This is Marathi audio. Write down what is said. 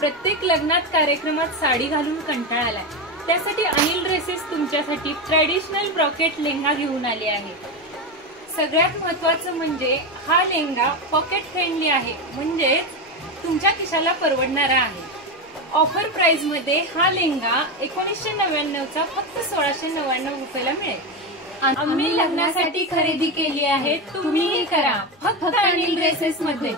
प्रत्येक लग्नात कार्यक्रमात साडी घालून कंटाळा आलाय, त्यासाठी अनिल ड्रेसेस तुमच्यासाठी ट्रेडिशनल ब्रॉकेट लेहंगा घेऊन आले आहे। सगळ्यात महत्त्वाचं म्हणजे हा लेहंगा पॉकेट फ्रेंडली आहे, म्हणजे तुमच्या खिशाला परवडणारा आहे। ऑफर प्राइस मध्ये हा लेहंगा 1999 चा फक्त 1699 रुपयाला मिळेल। आम्ही लग्नासाठी खरेदी केली आहे, तुम्हीही करा फक्त अनिल ड्रेसेस मध्ये।